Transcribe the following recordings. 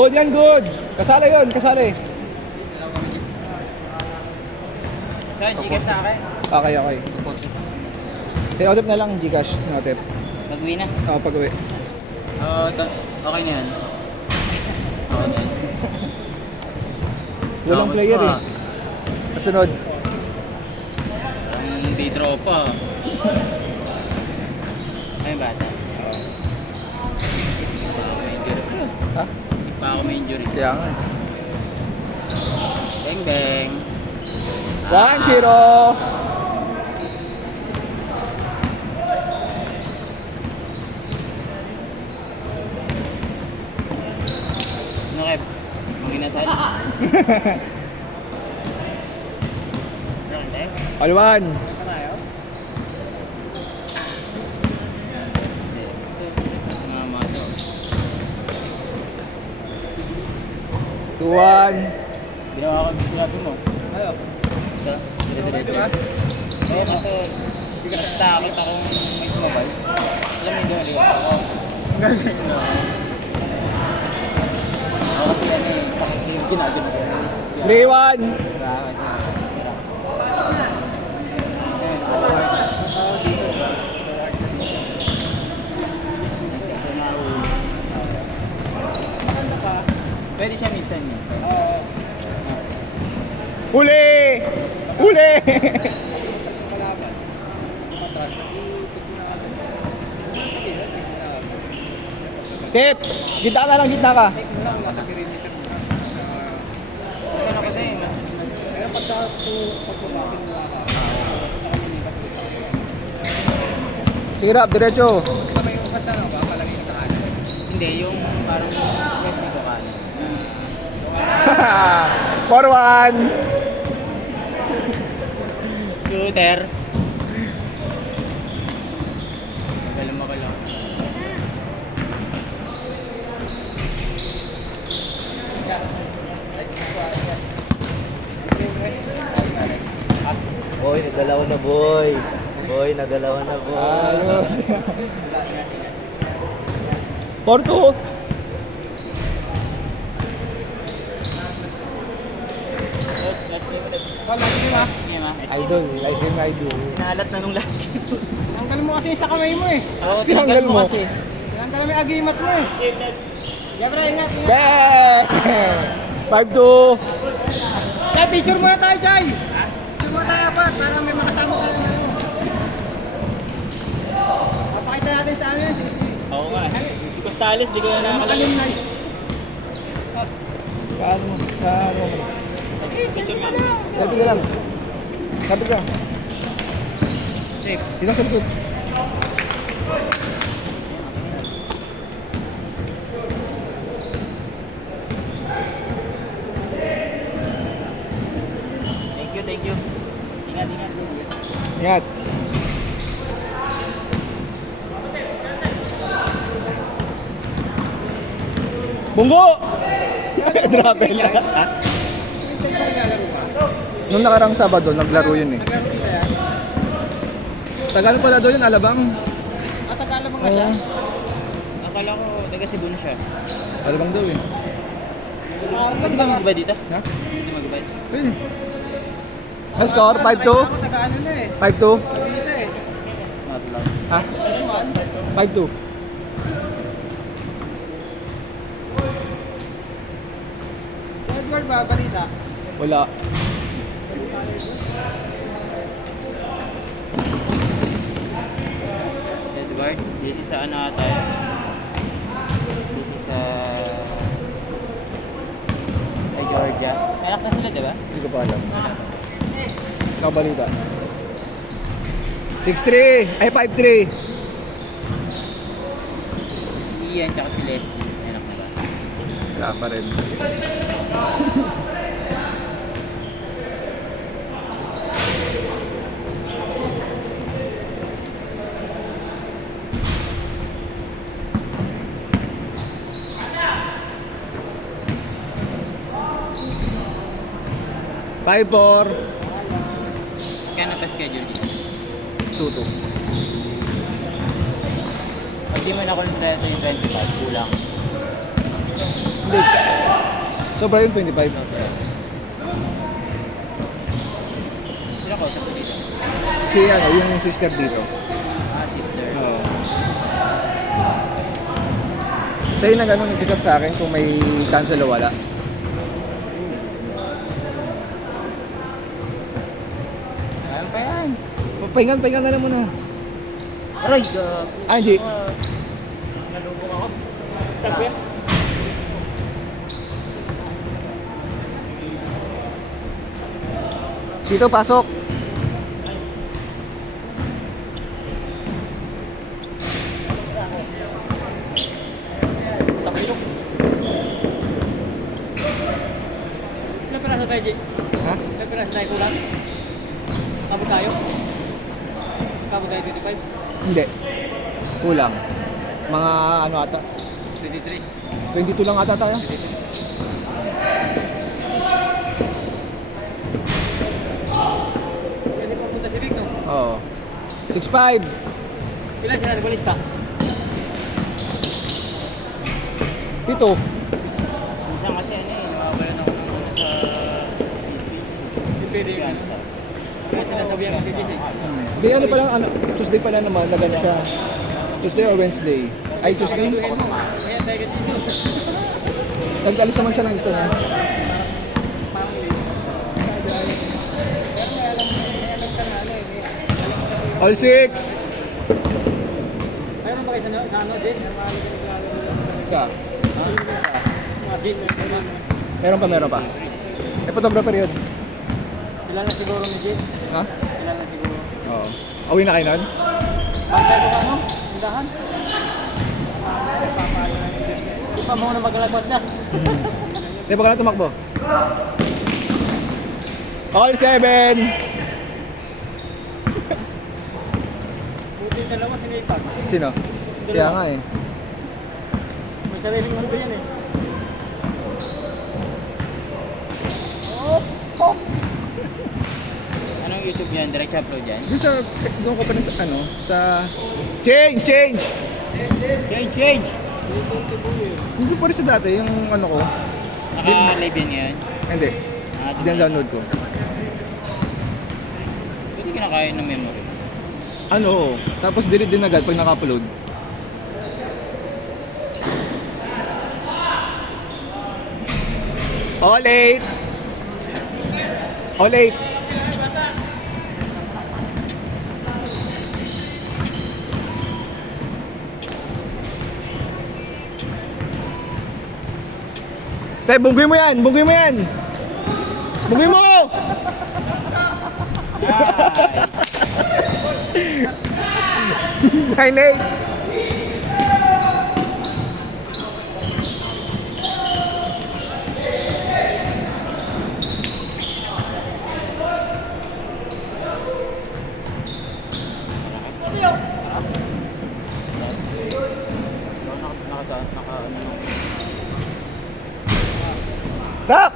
Good yan, good. Kasali yun, kasali. Kaya Gcash sa akin. Okay, okay. Kaya otip na lang, Gcash. Otip. Mag-uwi na. Oo, pag-uwi. Okay na yan. Okay na yan. Walang player eh. Kasunod. Ang di tropa. Ay, bata. May injury pa yun. Ha? Hindi pa ako may injury. Kaya nga. Bang bang. 1-0. Ano Kev? Manginasal? Ano tayo? Alwan. Tayo? Kasi mga mato. 2-1. Ginawa ko sinabi mo. Ayo. Ito? Dire-diretso. Oo, kasi takot akong may sumabay. Alam mo yung liwat ako. Ako kasi yan eh, sakit yung ginagin ko. 3-1. Pwede siya minsan. Huli! Huli! Tip! Gitna ka lang, gitna ka. Kasi na kasi, mas... Sige rap, diretso. Hindi, yung parang Mexico kanin. 4-1. Shooter. Magalang. Boy, nagalaw na boy. Boy, nagalaw na boy. Ayos. 4-2. Last game ulit. Last game ha? Game ha? Idol, live stream idol. Nahalat na nung last game. Tanggal mo kasi sa kamay mo eh. Oo, Tinanggal mo. kasi. Tanggal mo yung agimat mo eh. Siyempre, ingat, ingat. Bang! 5-2. Chay, picture muna tayo, Chay. Picture muna tayo pa, para may makasama tayo. Papakita natin sa ano yan, Oo nga. Si Costales, di ko na makalim nakakalalim. na. Saan mo? Saan mo? Picture man. Sabi ka lang. Sabi ka. Shape. Isang sa likod. Thank you. Ingat. Ingat. Bunggo! Drop lang. Nung nakarang Sabado, naglaro yun eh. Tagalog pala doon yun, Alabang. Tagalabang na siya. Oo. Akala ko, taga Cebu na siya. Alabang daw eh. Pwede ba mag-ubad dito? Ha? Pwede mag-ubad? Pwede. Ang score? 5-2? Ako taga-ano na eh. 5-2? Dito eh. Matlaw. Ha? 5-2. Si Edward ba, balita? Wala. Edward, dito sa ano ata yun? Dito sa... Ay, Georgia. Anak na sila, diba? Hindi ko pa alam. Nakabalita. 6-3. Ay, 5-3. Ian, tsaka si Leslie. Anak na ba? Wala pa rin. Five, 4. Kaya na pa-schedule dito. 2-2. Pag di mo na kompleto yung 25, kulang. Hindi. Sobra yung 25. Sino ko sa dito? Si ano, yung sister dito. Ah, sister. Oo. Sa'yo na gano'n nag-chat sa akin kung may cancel o wala. Ayan pa yan. Pahingan na lang muna. Aray, gago. Angie. Nalubong ako. Saan ko yan? Dito, pasok. Tapilok. Ilang piraso tayo, Jay? Ha? Ilang piraso tayo kulang? Kabo tayo? Kabo tayo 25? Hindi. Kulang. Mga ano ata. 23? 22 lang ata tayo. 23. Pwede pa punta si Vic, no? Oo. 6'5". Ilan sila nagbalista? Pito. Minsan kasi ano eh, nawawalan ako ng ano sa pwede yung ano. Kaya sinasabihan ko dito eh. Hindi, ano pa lang, ano, Tuesday pa lang naman, nagano siya. Tuesday or Wednesday? Ay, Tuesday? Kaya tayo dito. Nag-alis naman siya ng isa na. All 6! Mayroon ba kayo sa ano, Jess? Isa. Mga sis, Meron pa. Eh, photographer yun. kilala siguro ni Jess. Ha? Kilala siguro. Oo. Awin na kayo nun? Pagkaya ko ano? Tindahan? Di pa muna maglagpat siya. Hindi pa ka na tumakbo. All 7! Buti yung dalawa, sinipag. Sino? Kaya nga eh. May sariling mundo yan eh. Anong YouTube yan? Direct upload yan? Doon ko pa rin sa ano, sa... Change! Change! Hindi pa rin sa dati, yung ano ko. Naka-live yan yan? Hindi. Download ko. Hindi kinakain ng memory. Ano, tapos delete din agad pag naka-upload. All 8! All 8! Tay, bunggoy mo yan! Bunggoy mo yan! Bunggoy mo! Nine, 8! Rock!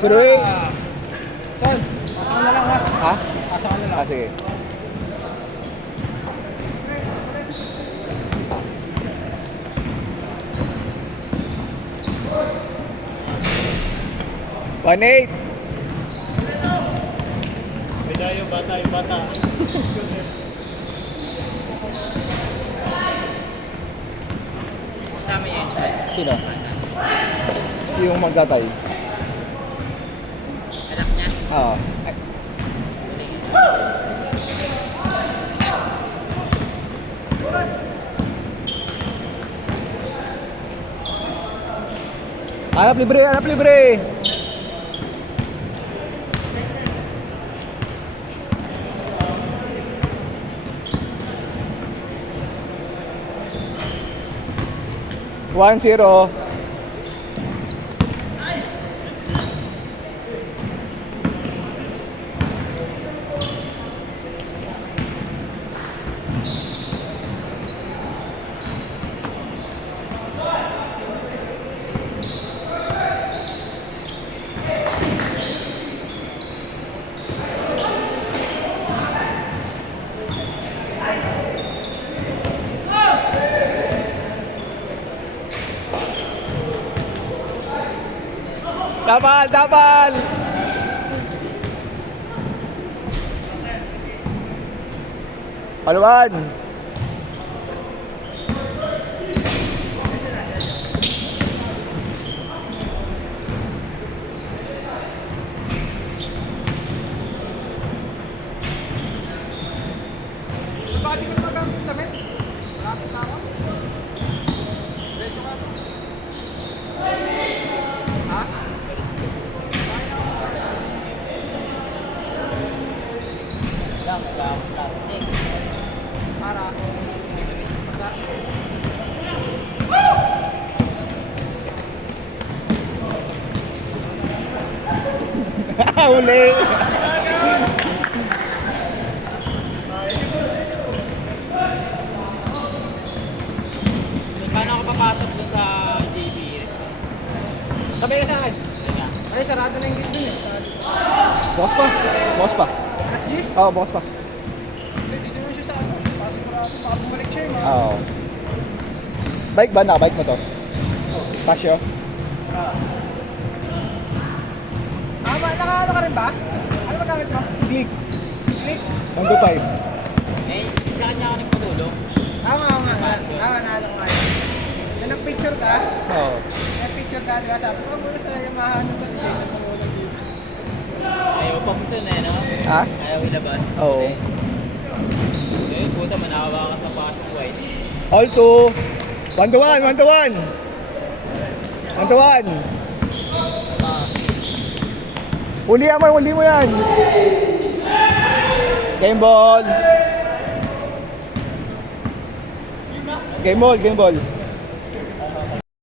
Suruin! Son, pasok na lang ha. Ha? Pasok na lang. Ah, sige. One eight. Yung bata. Kasama yan siya. Sino? Yung magtatay. Anak niya. Oo. Hanap libre, hanap libre. One zero. Tapal, tapal! Paluan! Bakit di ko na magamit yung damit? Malapit na ako. Diretso ka to. Ha? Lang, wala akong plastic. Para. Uli! Paano ako papasok dun sa JB restaurant? Sabi ka saan? Yun nga. Ay, sarado na yung gate dun eh. Bukas pa. Bukas pa. Alas 10? Oo, bukas pa. Dito naman siya sa ano. Pasigurado, baka bumalik siya eh. Oo. Bike ba? Nakabike mo to? Casio? Nakaano ka rin ba? Ano ba gamit mo? Click. Click? 1 to 5. Eh, sa kanya ako nagpatulong. Oo nga. Naano ko nga. Yan ang picture ka. Oo. Yan picture ka, di ba? Sabi ko, muna sa Yamaha nito si Jason Mangulang dito. Ayaw pa po eh, no? Ha? Ayaw ilabas. Oo. Eh, puta, manawa ka sa pasok white. All to 1 to 1, 1 to 1. 1 to 1. Huli mo yan. Game ball. Game ball.